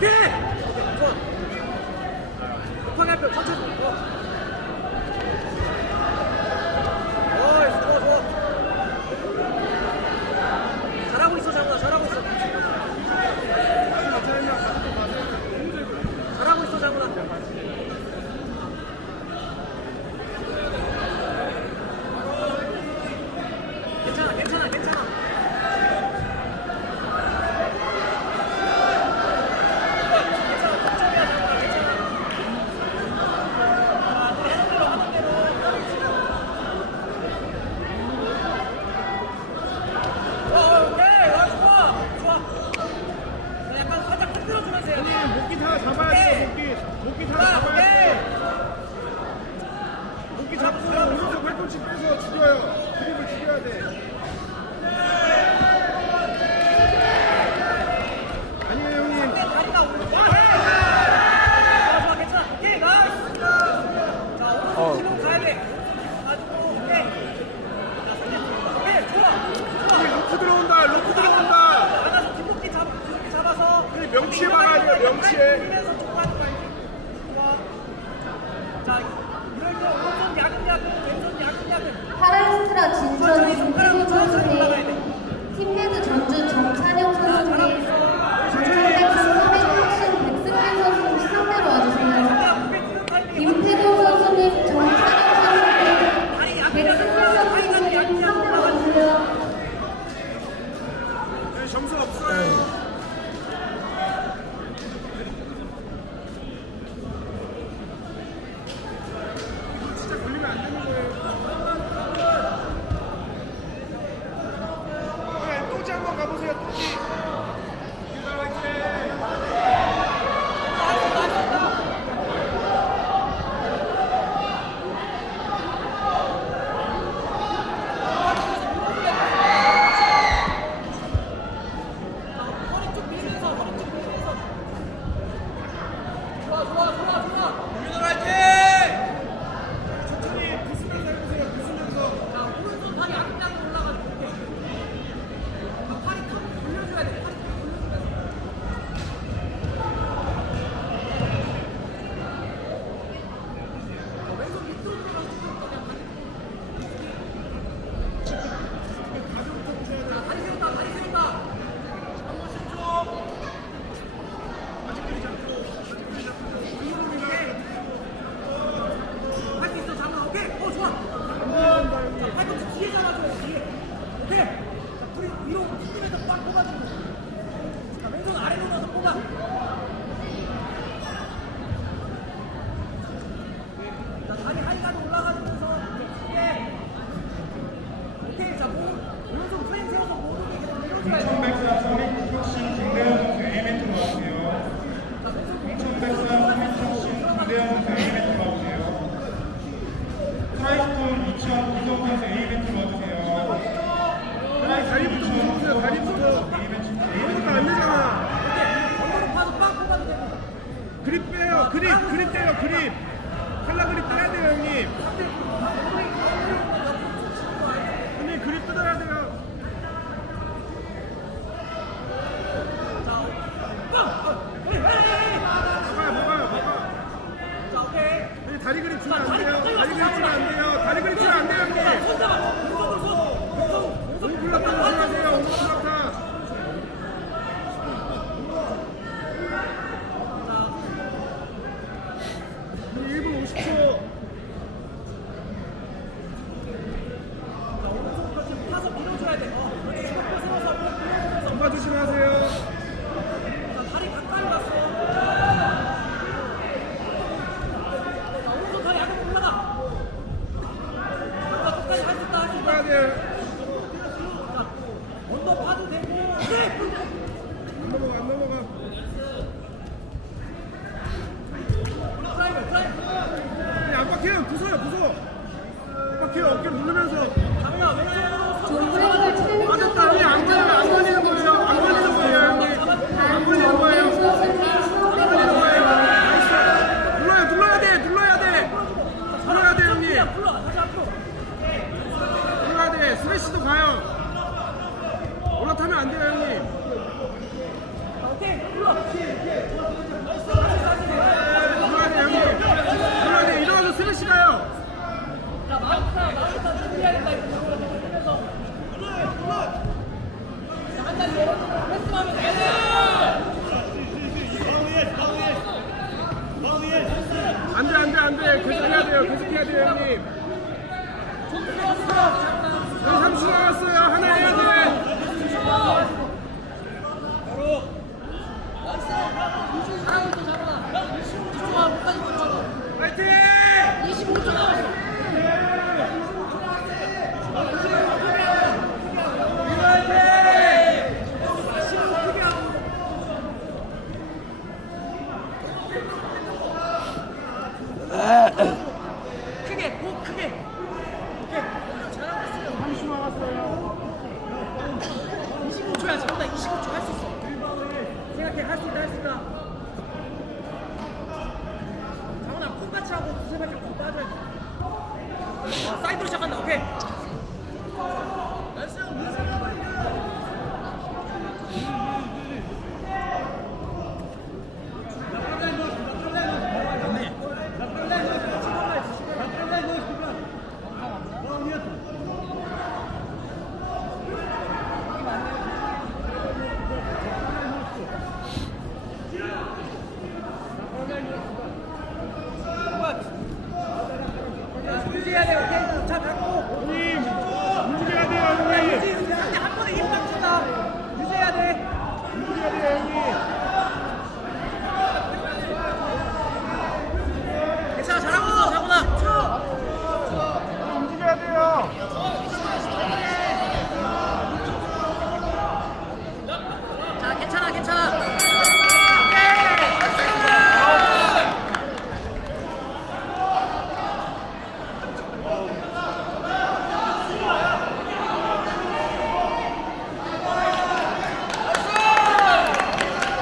Get it! 좋아 좋아 돌아 돌아 그립 빼요. 그립, 그립 때려, 그립. 칼라 그립 빼야 돼요, 형님. 형님, 그립 뜯어야 돼요. 스매시도 가요. 올라타면 안 돼요, 형님. 오케이. 아, 사이드로 시작한다. 오케이.